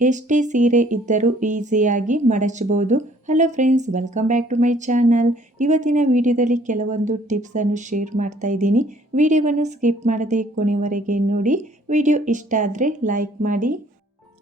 ಎಷ್ಟೇ ಸೀರೆ ಇದ್ದರೂ ಈಸಿಯಾಗಿ ಮಡಚಬಹುದು. Hello friends welcome back to my channel ಇವತ್ತಿನ ವಿಡಿಯೋದಲ್ಲಿ ಕೆಲವೊಂದು ಟಿಪ್ಸನ್ನು ಶೇರ್ ಮಾಡ್ತಾ ಇದ್ದೀನಿ. ವಿಡಿಯೋವನ್ನು ಸ್ಕಿಪ್ ಮಾಡದೆ ಕೊನೆವರೆಗೆ ನೋಡಿ. ವಿಡಿಯೋ ಇಷ್ಟ ಆದರೆ ಲೈಕ್ ಮಾಡಿ.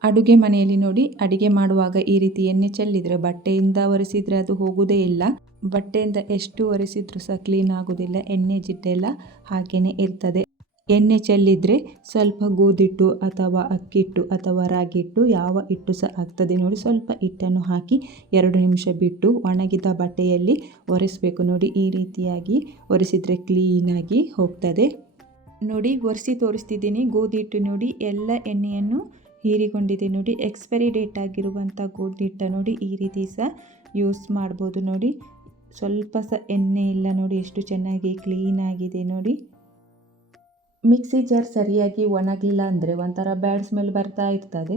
ಅಡುಗೆ ಮನೆಯಲ್ಲಿ ನೋಡಿ. ಅಡುಗೆ ಮಾಡುವಾಗ ಈ ರೀತಿ ಎಣ್ಣೆ ಚೆಲ್ಲಿದರೆ ಬಟ್ಟೆಯಿಂದ ಒರೆಸಿದರೆ ಅದು ಹೋಗುವುದೇ ಇಲ್ಲ. ಬಟ್ಟೆಯಿಂದ ಎಷ್ಟು ಒರೆಸಿದ್ರೂ ಸಹ ಕ್ಲೀನ್ ಆಗೋದಿಲ್ಲ. ಎಣ್ಣೆ ಜಿಡ್ಡೆಲ್ಲ ಹಾಗೇನೆ ಇರ್ತದೆ. ಎಣ್ಣೆ ಚೆಲ್ಲಿದ್ರೆ ಸ್ವಲ್ಪ ಗೋಧಿಟ್ಟು ಅಥವಾ ಅಕ್ಕಿಟ್ಟು ಅಥವಾ ರಾಗಿ ಹಿಟ್ಟು ಯಾವ ಹಿಟ್ಟು ಸಹ ಆಗ್ತದೆ ನೋಡಿ. ಸ್ವಲ್ಪ ಹಿಟ್ಟನ್ನು ಹಾಕಿ ಎರಡು ನಿಮಿಷ ಬಿಟ್ಟು ಒಣಗಿದ ಬಟ್ಟೆಯಲ್ಲಿ ಒರೆಸಬೇಕು. ನೋಡಿ, ಈ ರೀತಿಯಾಗಿ ಒರೆಸಿದರೆ ಕ್ಲೀನಾಗಿ ಹೋಗ್ತದೆ. ನೋಡಿ, ಒರೆಸಿ ತೋರಿಸ್ತಿದ್ದೀನಿ. ಗೋಧಿ ಹಿಟ್ಟು ನೋಡಿ, ಎಲ್ಲ ಎಣ್ಣೆಯನ್ನು ಹೀರಿಕೊಂಡಿದೆ. ನೋಡಿ ಎಕ್ಸ್ಪೈರಿ ಡೇಟ್ ಆಗಿರುವಂಥ ಗೋಧಿ ಹಿಟ್ಟ ನೋಡಿ ಈ ರೀತಿ ಸಹ ಯೂಸ್ ಮಾಡ್ಬೋದು. ನೋಡಿ, ಸ್ವಲ್ಪ ಸಹ ಎಣ್ಣೆ ಇಲ್ಲ ನೋಡಿ, ಎಷ್ಟು ಚೆನ್ನಾಗಿ ಕ್ಲೀನಾಗಿದೆ ನೋಡಿ. ಮಿಕ್ಸಿ ಜಾರ್ ಸರಿಯಾಗಿ ಒಣಗಲಿಲ್ಲ ಅಂದರೆ ಒಂಥರ ಬ್ಯಾಡ್ ಸ್ಮೆಲ್ ಬರ್ತಾ ಇರ್ತದೆ.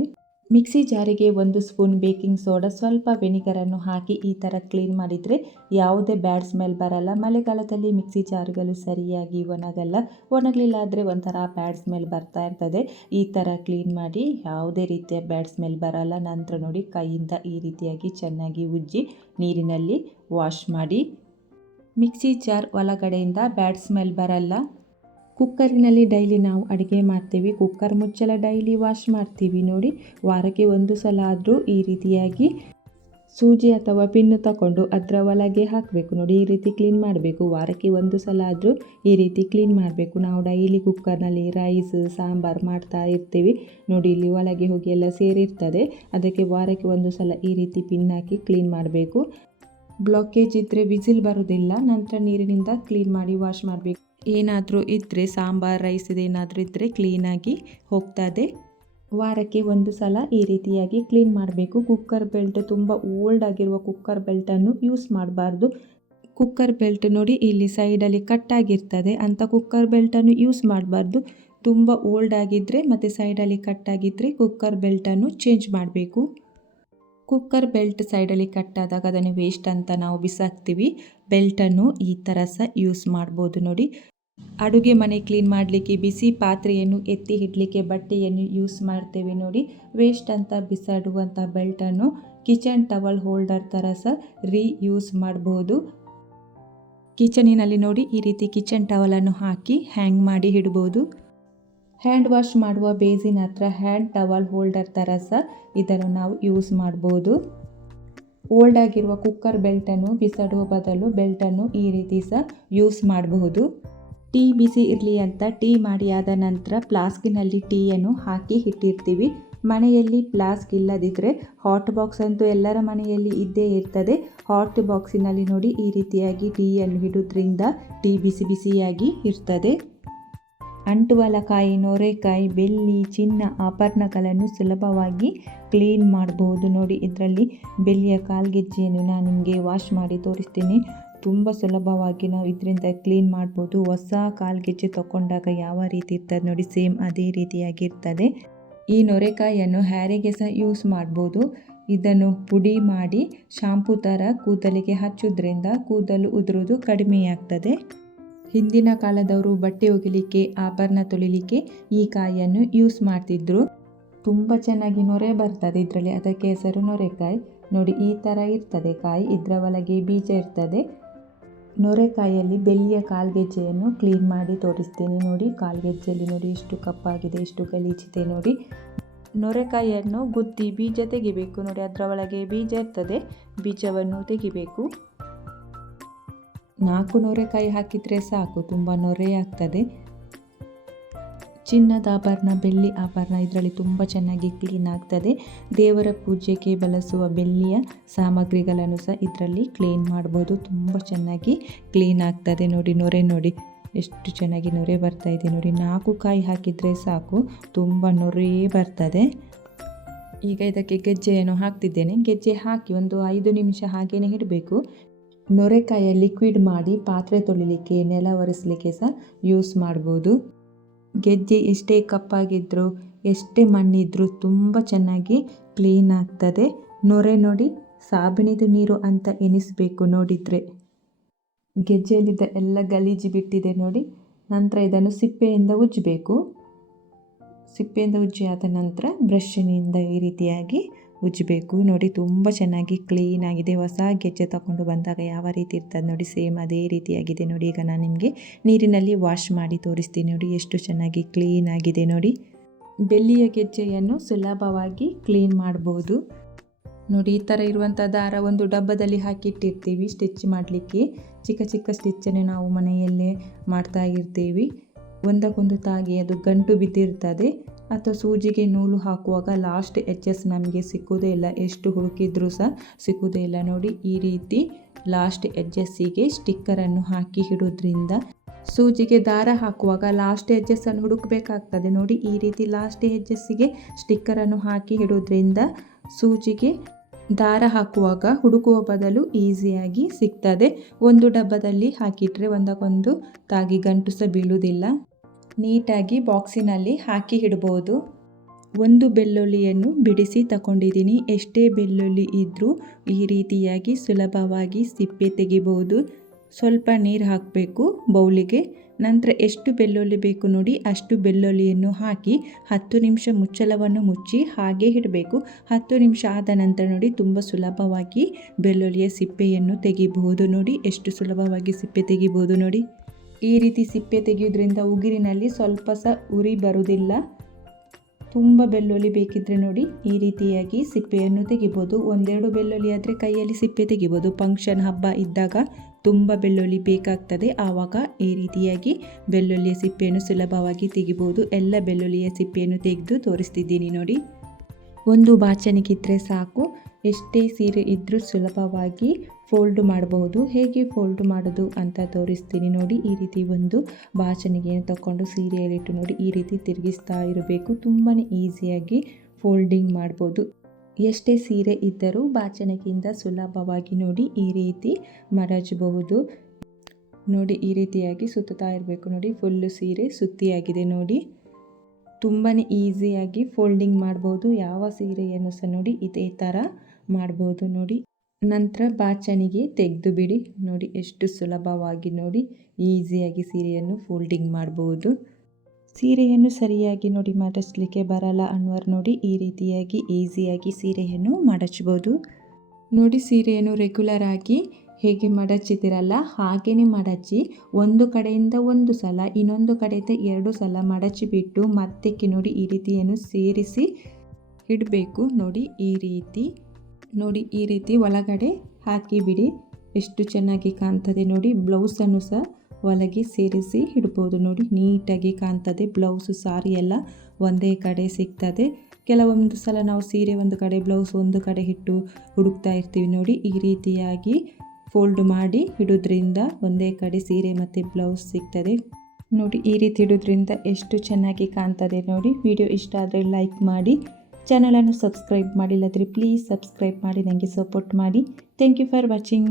ಮಿಕ್ಸಿ ಜಾರಿಗೆ ಒಂದು ಸ್ಪೂನ್ ಬೇಕಿಂಗ್ ಸೋಡಾ ಸ್ವಲ್ಪ ವೆನಿಗರನ್ನು ಹಾಕಿ ಈ ಥರ ಕ್ಲೀನ್ ಮಾಡಿದರೆ ಯಾವುದೇ ಬ್ಯಾಡ್ ಸ್ಮೆಲ್ ಬರಲ್ಲ. ಮಳೆಗಾಲದಲ್ಲಿ ಮಿಕ್ಸಿ ಜಾರ್ಗಳು ಸರಿಯಾಗಿ ಒಣಗಲ್ಲ. ಒಣಗಲಿಲ್ಲ ಆದರೆ ಒಂಥರ ಬ್ಯಾಡ್ ಸ್ಮೆಲ್ ಬರ್ತಾ ಇರ್ತದೆ. ಈ ಥರ ಕ್ಲೀನ್ ಮಾಡಿ ಯಾವುದೇ ರೀತಿಯ ಬ್ಯಾಡ್ ಸ್ಮೆಲ್ ಬರಲ್ಲ. ನಂತರ ನೋಡಿ ಕೈಯಿಂದ ಈ ರೀತಿಯಾಗಿ ಚೆನ್ನಾಗಿ ಉಜ್ಜಿ ನೀರಿನಲ್ಲಿ ವಾಶ್ ಮಾಡಿ. ಮಿಕ್ಸಿ ಜಾರ್ ಒಳಗಡೆಯಿಂದ ಬ್ಯಾಡ್ ಸ್ಮೆಲ್ ಬರಲ್ಲ. ಕುಕ್ಕರಿನಲ್ಲಿ ಡೈಲಿ ನಾವು ಅಡುಗೆ ಮಾಡ್ತೀವಿ. ಕುಕ್ಕರ್ ಮುಚ್ಚಲ ಡೈಲಿ ವಾಶ್ ಮಾಡ್ತೀವಿ ನೋಡಿ. ವಾರಕ್ಕೆ ಒಂದು ಸಲ ಆದರೂ ಈ ರೀತಿಯಾಗಿ ಸೂಜಿ ಅಥವಾ ಪಿನ್ನು ತಗೊಂಡು ಅದರ ಒಳಗೆ ಹಾಕಬೇಕು ನೋಡಿ. ಈ ರೀತಿ ಕ್ಲೀನ್ ಮಾಡಬೇಕು. ವಾರಕ್ಕೆ ಒಂದು ಸಲ ಆದರೂ ಈ ರೀತಿ ಕ್ಲೀನ್ ಮಾಡಬೇಕು. ನಾವು ಡೈಲಿ ಕುಕ್ಕರ್ನಲ್ಲಿ ರೈಸ್, ಸಾಂಬಾರು ಮಾಡ್ತಾ ಇರ್ತೀವಿ ನೋಡಿ. ಇಲ್ಲಿ ಒಳಗೆ ಹೋಗಿ ಎಲ್ಲ ಸೇರಿರ್ತದೆ. ಅದಕ್ಕೆ ವಾರಕ್ಕೆ ಒಂದು ಸಲ ಈ ರೀತಿ ಪಿನ್ ಹಾಕಿ ಕ್ಲೀನ್ ಮಾಡಬೇಕು. ಬ್ಲಾಕೇಜ್ ಇದ್ದರೆ ವಿಸಿಲ್ ಬರೋದಿಲ್ಲ ನಂತರ ನೀರಿನಿಂದ ಕ್ಲೀನ್ ಮಾಡಿ ವಾಶ್ ಮಾಡಬೇಕು. ಏನಾದರೂ ಇದ್ದರೆ ಸಾಂಬಾರು, ರೈಸ್ ಏನಾದರೂ ಇದ್ದರೆ ಕ್ಲೀನಾಗಿ ಹೋಗ್ತದೆ. ವಾರಕ್ಕೆ ಒಂದು ಸಲ ಈ ರೀತಿಯಾಗಿ ಕ್ಲೀನ್ ಮಾಡಬೇಕು. ಕುಕ್ಕರ್ ಬೆಲ್ಟ್ ತುಂಬ ಓಲ್ಡ್ ಆಗಿರುವ ಕುಕ್ಕರ್ ಬೆಲ್ಟನ್ನು ಯೂಸ್ ಮಾಡಬಾರ್ದು. ಕುಕ್ಕರ್ ಬೆಲ್ಟ್ ನೋಡಿ ಇಲ್ಲಿ ಸೈಡಲ್ಲಿ ಕಟ್ಟಾಗಿರ್ತದೆ ಅಂಥ ಕುಕ್ಕರ್ ಬೆಲ್ಟನ್ನು ಯೂಸ್ ಮಾಡಬಾರ್ದು. ತುಂಬ ಓಲ್ಡ್ ಆಗಿದ್ದರೆ ಮತ್ತು ಸೈಡಲ್ಲಿ ಕಟ್ಟಾಗಿದ್ದರೆ ಕುಕ್ಕರ್ ಬೆಲ್ಟನ್ನು ಚೇಂಜ್ ಮಾಡಬೇಕು. ಕುಕ್ಕರ್ ಬೆಲ್ಟ್ ಸೈಡಲ್ಲಿ ಕಟ್ಟಾದಾಗ ಅದನ್ನು ವೇಸ್ಟ್ ಅಂತ ನಾವು ಬಿಸಾಕ್ತೀವಿ. ಬೆಲ್ಟನ್ನು ಈ ಥರ ಸಹ ಯೂಸ್ ಮಾಡ್ಬೋದು ನೋಡಿ. ಅಡುಗೆ ಮನೆ ಕ್ಲೀನ್ ಮಾಡಲಿಕ್ಕೆ ಬಿಸಿ ಪಾತ್ರೆಯನ್ನು ಎತ್ತಿ ಇಡಲಿಕ್ಕೆ ಬಟ್ಟೆಯನ್ನು ಯೂಸ್ ಮಾಡ್ತೇವೆ ನೋಡಿ. ವೇಸ್ಟ್ ಅಂತ ಬಿಸಾಡುವಂಥ ಬೆಲ್ಟನ್ನು ಕಿಚನ್ ಟವಲ್ ಹೋಲ್ಡರ್ ಥರ ಸಹ ರೀಯೂಸ್ ಮಾಡ್ಬೋದು. ಕಿಚನಿನಲ್ಲಿ ನೋಡಿ ಈ ರೀತಿ ಕಿಚನ್ ಟವಲನ್ನು ಹಾಕಿ ಹ್ಯಾಂಗ್ ಮಾಡಿ ಇಡ್ಬೋದು. ಹ್ಯಾಂಡ್ ವಾಶ್ ಮಾಡುವ ಬೇಸಿನ ಹತ್ರ ಹ್ಯಾಂಡ್ ಟವಲ್ ಹೋಲ್ಡರ್ ಥರ ಸಹ ಇದನ್ನು ನಾವು ಯೂಸ್ ಮಾಡ್ಬೋದು. ಓಲ್ಡ್ ಆಗಿರುವ ಕುಕ್ಕರ್ ಬೆಲ್ಟನ್ನು ಬಿಸಾಡುವ ಬದಲು ಬೆಲ್ಟನ್ನು ಈ ರೀತಿ ಸಹ ಯೂಸ್ ಮಾಡಬಹುದು ಟೀ ಬಿಸಿ ಇರಲಿ ಅಂತ ಟೀ ಮಾಡಿ ಆದ ನಂತರ ಫ್ಲಾಸ್ಕಿನಲ್ಲಿ ಟೀಯನ್ನು ಹಾಕಿ ಇಟ್ಟಿರ್ತೀವಿ ಮನೆಯಲ್ಲಿ ಫ್ಲಾಸ್ಕ್ ಇಲ್ಲದಿದ್ದರೆ ಹಾಟ್ ಬಾಕ್ಸ್ ಅಂತೂ ಎಲ್ಲರ ಮನೆಯಲ್ಲಿ ಇದ್ದೇ ಇರ್ತದೆ. ಹಾಟ್ ಬಾಕ್ಸಿನಲ್ಲಿ ನೋಡಿ ಈ ರೀತಿಯಾಗಿ ಟೀಯನ್ನು ಇಡೋದ್ರಿಂದ ಟೀ ಬಿಸಿ ಬಿಸಿಯಾಗಿ ಇರ್ತದೆ. ಅಂಟುವಲಕಾಯಿ, ನೋರೆಕಾಯಿ, ಬೆಳ್ಳಿ, ಚಿನ್ನ, ಆಭರಣಗಳನ್ನು ಸುಲಭವಾಗಿ ಕ್ಲೀನ್ ಮಾಡಬಹುದು ನೋಡಿ, ಇದರಲ್ಲಿ ಬೆಳ್ಳಿಯ ಕಾಲ್ಗೆಜ್ಜೆಯನ್ನು ನಾನು ನಿಮಗೆ ವಾಶ್ ಮಾಡಿ ತೋರಿಸ್ತೀನಿ. ತುಂಬ ಸುಲಭವಾಗಿ ನಾವು ಇದರಿಂದ ಕ್ಲೀನ್ ಮಾಡ್ಬೋದು. ಹೊಸ ಕಾಲ್ಗೆಜ್ಜೆ ತಗೊಂಡಾಗ ಯಾವ ರೀತಿ ಇರ್ತದೆ ನೋಡಿ ಸೇಮ್ ಅದೇ ರೀತಿಯಾಗಿ ಇರ್ತದೆ ಈ ನೊರೆಕಾಯಿಯನ್ನು ಹ್ಯಾರಿಗೆ ಸಹ ಯೂಸ್ ಮಾಡ್ಬೋದು. ಇದನ್ನು ಪುಡಿ ಮಾಡಿ ಶಾಂಪೂ ಥರ ಕೂದಲಿಗೆ ಹಚ್ಚೋದ್ರಿಂದ ಕೂದಲು ಉದುರೋದು ಕಡಿಮೆಯಾಗ್ತದೆ ಹಿಂದಿನ ಕಾಲದವರು ಬಟ್ಟೆ ಒಗಿಲಿಕ್ಕೆ, ಆಭರಣ ತೊಳಿಲಿಕ್ಕೆ ಈ ಕಾಯಿಯನ್ನು ಯೂಸ್ ಮಾಡ್ತಿದ್ರು. ತುಂಬ ಚೆನ್ನಾಗಿ ನೊರೆ ಬರ್ತದೆ ಇದರಲ್ಲಿ. ಅದಕ್ಕೆ ಹೆಸರು ನೊರೆಕಾಯಿ. ನೋಡಿ, ಈ ಥರ ಇರ್ತದೆ ಕಾಯಿ. ಇದರ ಒಳಗೆ ಬೀಜ ಇರ್ತದೆ. ನೊರೆಕಾಯಲ್ಲಿ ಬೆಳ್ಳಿಯ ಕಾಲ್ಗೆಜ್ಜೆಯನ್ನು ಕ್ಲೀನ್ ಮಾಡಿ ತೋರಿಸ್ತೀನಿ ನೋಡಿ. ಕಾಲ್ಗೆಜ್ಜೆಯಲ್ಲಿ ನೋಡಿ ಎಷ್ಟು ಕಪ್ಪಾಗಿದೆ, ಎಷ್ಟು ಗಲೀಜಿದೆ ನೋಡಿ. ನೊರೆಕಾಯಿಯನ್ನು ಗುದ್ದಿ ಬೀಜ ತೆಗಿಬೇಕು ನೋಡಿ. ಅದರ ಒಳಗೆ ಬೀಜ ಇರ್ತದೆ, ಬೀಜವನ್ನು ತೆಗಿಬೇಕು. ನಾಲ್ಕು ನೊರೆಕಾಯಿ ಹಾಕಿದರೆ ಸಾಕು, ತುಂಬ ನೊರೆ ಆಗ್ತದೆ. ಚಿನ್ನದ ಆಭರಣ, ಬೆಳ್ಳಿ ಆಭರಣ ಇದರಲ್ಲಿ ತುಂಬ ಚೆನ್ನಾಗಿ ಕ್ಲೀನ್ ಆಗ್ತದೆ. ದೇವರ ಪೂಜೆಗೆ ಬಳಸುವ ಬೆಳ್ಳಿಯ ಸಾಮಗ್ರಿಗಳನ್ನು ಸಹ ಇದರಲ್ಲಿ ಕ್ಲೀನ್ ಮಾಡ್ಬೋದು. ತುಂಬ ಚೆನ್ನಾಗಿ ಕ್ಲೀನ್ ಆಗ್ತದೆ. ನೋಡಿ, ನೊರೆ ನೋಡಿ. ಎಷ್ಟು ಚೆನ್ನಾಗಿ ನೊರೆ ಬರ್ತಾ ಇದೆ ನೋಡಿ. ನಾಲ್ಕು ಕಾಯಿ ಹಾಕಿದರೆ ಸಾಕು. ತುಂಬ ನೊರೆ ಬರ್ತದೆ. ಈಗ ಇದಕ್ಕೆ ಗೆಜ್ಜೆಯನ್ನು ಹಾಕ್ತಿದ್ದೇನೆ. ಗೆಜ್ಜೆ ಹಾಕಿ ಒಂದು ಐದು ನಿಮಿಷ ಹಾಗೇನೆ ಇಡಬೇಕು. ನೊರೆಕಾಯ ಲಿಕ್ವಿಡ್ ಮಾಡಿ ಪಾತ್ರೆ ತೊಳಿಲಿಕ್ಕೆ, ನೆಲ ಒರೆಸಲಿಕ್ಕೆ ಸಹ ಯೂಸ್ ಮಾಡ್ಬೋದು. ಗೆಜ್ಜೆ ಎಷ್ಟೇ ಕಪ್ಪಾಗಿದ್ದರೂ ಎಷ್ಟೇ ಮಣ್ಣಿದ್ರೂ ತುಂಬ ಚೆನ್ನಾಗಿ ಕ್ಲೀನ್ ಆಗ್ತದೆ. ನೊರೆ ನೋಡಿ ಸಾಬಣಿದು ನೀರು ಅಂತ ಎನಿಸಬೇಕು ನೋಡಿದರೆ. ಗೆಜ್ಜೆಯಲ್ಲಿದ್ದ ಎಲ್ಲ ಗಲೀಜು ಬಿಟ್ಟಿದೆ ನೋಡಿ. ನಂತರ ಇದನ್ನು ಸಿಪ್ಪೆಯಿಂದ ಉಜ್ಜಬೇಕು. ಸಿಪ್ಪೆಯಿಂದ ಉಜ್ಜಿ ಆದ ನಂತರ ಬ್ರಷ್ಷಿನಿಂದ ಈ ರೀತಿಯಾಗಿ ಉಜ್ಜಬೇಕು. ನೋಡಿ, ತುಂಬ ಚೆನ್ನಾಗಿ ಕ್ಲೀನ್ ಆಗಿದೆ. ಹೊಸ ಗೆಜ್ಜೆ ತಗೊಂಡು ಬಂದಾಗ ಯಾವ ರೀತಿ ಇರ್ತದೆ ನೋಡಿ ಸೇಮ್ ಅದೇ ರೀತಿಯಾಗಿದೆ ನೋಡಿ. ಈಗ ನಾನು ನಿಮಗೆ ನೀರಿನಲ್ಲಿ ವಾಶ್ ಮಾಡಿ ತೋರಿಸ್ತೀನಿ ನೋಡಿ, ಎಷ್ಟು ಚೆನ್ನಾಗಿ ಕ್ಲೀನ್ ಆಗಿದೆ ನೋಡಿ. ಬೆಳ್ಳಿಯ ಗೆಜ್ಜೆಯನ್ನು ಸುಲಭವಾಗಿ ಕ್ಲೀನ್ ಮಾಡ್ಬೋದು. ನೋಡಿ, ಈ ಥರ ಇರುವಂಥ ದಾರ ಒಂದು ಡಬ್ಬದಲ್ಲಿ ಹಾಕಿಟ್ಟಿರ್ತೀವಿ ಸ್ಟಿಚ್ ಮಾಡಲಿಕ್ಕೆ. ಚಿಕ್ಕ ಚಿಕ್ಕ ಸ್ಟಿಚ್ಚನ್ನು ನಾವು ಮನೆಯಲ್ಲೇ ಮಾಡ್ತಾ ಇರ್ತೀವಿ. ಒಂದಕ್ಕೊಂದು ತಾಗಿ ಅದು ಗಂಟು ಬಿದ್ದಿರ್ತದೆ. ಅಥವಾ ಸೂಜಿಗೆ ನೂಲು ಹಾಕುವಾಗ ಲಾಸ್ಟ್ ಎಚ್ ನಮಗೆ ಸಿಕ್ಕುವುದೇ ಇಲ್ಲ. ಎಷ್ಟು ಹುಡುಕಿದ್ರೂ ಸಹ ಸಿಕ್ಕುವುದೇ ಇಲ್ಲ. ನೋಡಿ, ಈ ರೀತಿ ಲಾಸ್ಟ್ ಎಜ್ಜಸ್ಸಿಗೆ ಸ್ಟಿಕ್ಕರನ್ನು ಹಾಕಿ ಇಡೋದ್ರಿಂದ ಸೂಜಿಗೆ ದಾರ ಹಾಕುವಾಗ ಲಾಸ್ಟ್ ಎಜ್ಜಸ್ಸನ್ನು ಹುಡುಕಬೇಕಾಗ್ತದೆ. ನೋಡಿ, ಈ ರೀತಿ ಲಾಸ್ಟ್ ಎಜ್ಜಸ್ಸಿಗೆ ಸ್ಟಿಕ್ಕರನ್ನು ಹಾಕಿ ಇಡೋದ್ರಿಂದ ಸೂಜಿಗೆ ದಾರ ಹಾಕುವಾಗ ಹುಡುಕುವ ಬದಲು ಈಸಿಯಾಗಿ ಸಿಗ್ತದೆ. ಒಂದು ಡಬ್ಬದಲ್ಲಿ ಹಾಕಿಟ್ರೆ ಒಂದಕ್ಕೊಂದು ತಾಗಿ ಗಂಟು ಸಹ ಬೀಳುವುದಿಲ್ಲ ನೀಟಾಗಿ ಬಾಕ್ಸಿನಲ್ಲಿ ಹಾಕಿ ಇಡ್ಬೋದು. ಒಂದು ಬೆಳ್ಳುಳ್ಳಿಯನ್ನು ಬಿಡಿಸಿ ತಗೊಂಡಿದ್ದೀನಿ ಎಷ್ಟೇ ಬೆಳ್ಳುಳ್ಳಿ ಇದ್ದರೂ ಈ ರೀತಿಯಾಗಿ ಸುಲಭವಾಗಿ ಸಿಪ್ಪೆ ತೆಗಿಬೋದು. ಸ್ವಲ್ಪ ನೀರು ಹಾಕಬೇಕು ಬೌಲಿಗೆ. ನಂತರ ಎಷ್ಟು ಬೆಳ್ಳುಳ್ಳಿ ಬೇಕು ನೋಡಿ, ಅಷ್ಟು ಬೆಳ್ಳುಳ್ಳಿಯನ್ನು ಹಾಕಿ ಹತ್ತು ನಿಮಿಷ ಮುಚ್ಚಳವನ್ನು ಮುಚ್ಚಿ ಹಾಗೆ ಇಡಬೇಕು. ಹತ್ತು ನಿಮಿಷ ಆದ ನಂತರ ನೋಡಿ, ತುಂಬ ಸುಲಭವಾಗಿ ಬೆಳ್ಳುಳ್ಳಿಯ ಸಿಪ್ಪೆಯನ್ನು ತೆಗಿಬಹುದು ನೋಡಿ. ಎಷ್ಟು ಸುಲಭವಾಗಿ ಸಿಪ್ಪೆ ತೆಗಿಬೋದು ನೋಡಿ. ಈ ರೀತಿ ಸಿಪ್ಪೆ ತೆಗೆಯೋದ್ರಿಂದ ಉಗುರಿನಲ್ಲಿ ಸ್ವಲ್ಪ ಸಹ ಉರಿ ಬರುವುದಿಲ್ಲ. ತುಂಬ ಬೆಳ್ಳುಳ್ಳಿ ಬೇಕಿದ್ರೆ ನೋಡಿ, ಈ ರೀತಿಯಾಗಿ ಸಿಪ್ಪೆಯನ್ನು ತೆಗಿಬೋದು. ಒಂದೆರಡು ಬೆಳ್ಳುಳ್ಳಿ ಆದರೆ ಕೈಯಲ್ಲಿ ಸಿಪ್ಪೆ ತೆಗಿಬೋದು. ಫಂಕ್ಷನ್ ಹಬ್ಬ ಇದ್ದಾಗ ತುಂಬ ಬೆಳ್ಳುಳ್ಳಿ ಬೇಕಾಗ್ತದೆ. ಆವಾಗ ಈ ರೀತಿಯಾಗಿ ಬೆಳ್ಳುಳ್ಳಿಯ ಸಿಪ್ಪೆಯನ್ನು ಸುಲಭವಾಗಿ ತೆಗಿಬೋದು. ಎಲ್ಲ ಬೆಳ್ಳುಳ್ಳಿಯ ಸಿಪ್ಪೆಯನ್ನು ತೆಗೆದು ತೋರಿಸ್ತಿದ್ದೀನಿ ನೋಡಿ. ಒಂದು ಬಾಚಣಿಗಿದ್ರೆ ಸಾಕು. ಎಷ್ಟೇ ಸೀರೆ ಇದ್ದರೂ ಸುಲಭವಾಗಿ ಫೋಲ್ಡ್ ಮಾಡಬಹುದು. ಹೇಗೆ ಫೋಲ್ಡ್ ಮಾಡೋದು ಅಂತ ತೋರಿಸ್ತೀನಿ ನೋಡಿ. ಈ ರೀತಿ ಒಂದು ಬಾಚಣಿಗೆಯನ್ನು ತಗೊಂಡು ಸೀರೆಯಲ್ಲಿಟ್ಟು ನೋಡಿ ಈ ರೀತಿ ತಿರುಗಿಸ್ತಾ ಇರಬೇಕು. ತುಂಬಾ ಈಸಿಯಾಗಿ ಫೋಲ್ಡಿಂಗ್ ಮಾಡ್ಬೋದು. ಎಷ್ಟೇ ಸೀರೆ ಇದ್ದರೂ ಬಾಚಣಿಗೆಯಿಂದ ಸುಲಭವಾಗಿ ನೋಡಿ ಈ ರೀತಿ ಮರಚಬಹುದು ನೋಡಿ ಈ ರೀತಿಯಾಗಿ ಸುತ್ತುತ್ತಾ ಇರಬೇಕು ನೋಡಿ. ಫುಲ್ಲು ಸೀರೆ ಸುತ್ತಿಯಾಗಿದೆ ನೋಡಿ. ತುಂಬಾ ಈಸಿಯಾಗಿ ಫೋಲ್ಡಿಂಗ್ ಮಾಡ್ಬೋದು. ಯಾವ ಸೀರೆಯನ್ನು ಸಹ ನೋಡಿ ಇದೇ ಥರ ಮಾಡ್ಬೋದು ನೋಡಿ. ನಂತರ ಬಾಚಣಿಗೆ ತೆಗೆದು ಬಿಡಿ. ನೋಡಿ, ಎಷ್ಟು ಸುಲಭವಾಗಿ ನೋಡಿ. ಈಸಿಯಾಗಿ ಸೀರೆಯನ್ನು ಫೋಲ್ಡಿಂಗ್ ಮಾಡ್ಬೋದು. ಸೀರೆಯನ್ನು ಸರಿಯಾಗಿ ನೋಡಿ ಮಡಚಲಿಕ್ಕೆ ಬರಲ್ಲ ಅನ್ನೋರು ನೋಡಿ. ಈ ರೀತಿಯಾಗಿ ಈಸಿಯಾಗಿ ಸೀರೆಯನ್ನು ಮಡಚ್ಬೋದು. ನೋಡಿ, ಸೀರೆಯನ್ನು ರೆಗ್ಯುಲರ್ ಆಗಿ ಹೇಗೆ ಮಡಚಿದಿರಲ್ಲ ಹಾಗೆಯೇ ಮಡಚಿ ಒಂದು ಕಡೆಯಿಂದ ಒಂದು ಸಲ, ಇನ್ನೊಂದು ಕಡೆಯಿಂದ ಎರಡು ಸಲ ಮಡಚಿಬಿಟ್ಟು ಮತ್ತೆ ನೋಡಿ ಈ ರೀತಿಯನ್ನು ಸೇರಿಸಿ ಇಡಬೇಕು. ನೋಡಿ, ಈ ರೀತಿ ನೋಡಿ ಈ ರೀತಿ ಒಳಗಡೆ ಹಾಕಿ ಬಿಡಿ. ಎಷ್ಟು ಚೆನ್ನಾಗಿ ಕಾಣ್ತದೆ ನೋಡಿ ಬ್ಲೌಸನ್ನು ಸಹ ಒಳಗೆ ಸೇರಿಸಿ ಇಡ್ಬೋದು ನೋಡಿ. ನೀಟಾಗಿ ಕಾಣ್ತದೆ ಬ್ಲೌಸು ಸಾರಿ ಎಲ್ಲ ಒಂದೇ ಕಡೆ ಸಿಗ್ತದೆ. ಕೆಲವೊಂದು ಸಲ ನಾವು ಸೀರೆ ಒಂದು ಕಡೆ ಬ್ಲೌಸ್ ಒಂದು ಕಡೆ ಇಟ್ಟು ಹುಡುಕ್ತಾ ಇರ್ತೀವಿ ನೋಡಿ. ಈ ರೀತಿಯಾಗಿ ಫೋಲ್ಡ್ ಮಾಡಿ ಇಡೋದ್ರಿಂದ ಒಂದೇ ಕಡೆ ಸೀರೆ ಮತ್ತು ಬ್ಲೌಸ್ ಸಿಗ್ತದೆ. ನೋಡಿ, ಈ ರೀತಿ ಇಡೋದ್ರಿಂದ ಎಷ್ಟು ಚೆನ್ನಾಗಿ ಕಾಣ್ತದೆ ನೋಡಿ. ವಿಡಿಯೋ ಇಷ್ಟ ಆದರೆ ಲೈಕ್ ಮಾಡಿ. ಚಾನಲನ್ನು ಸಬ್ಸ್ಕ್ರೈಬ್ ಮಾಡಿಲ್ಲದ್ರೆ ಪ್ಲೀಸ್ ಸಬ್ಸ್ಕ್ರೈಬ್ ಮಾಡಿ ನನಗೆ ಸಪೋರ್ಟ್ ಮಾಡಿ. Thank you for watching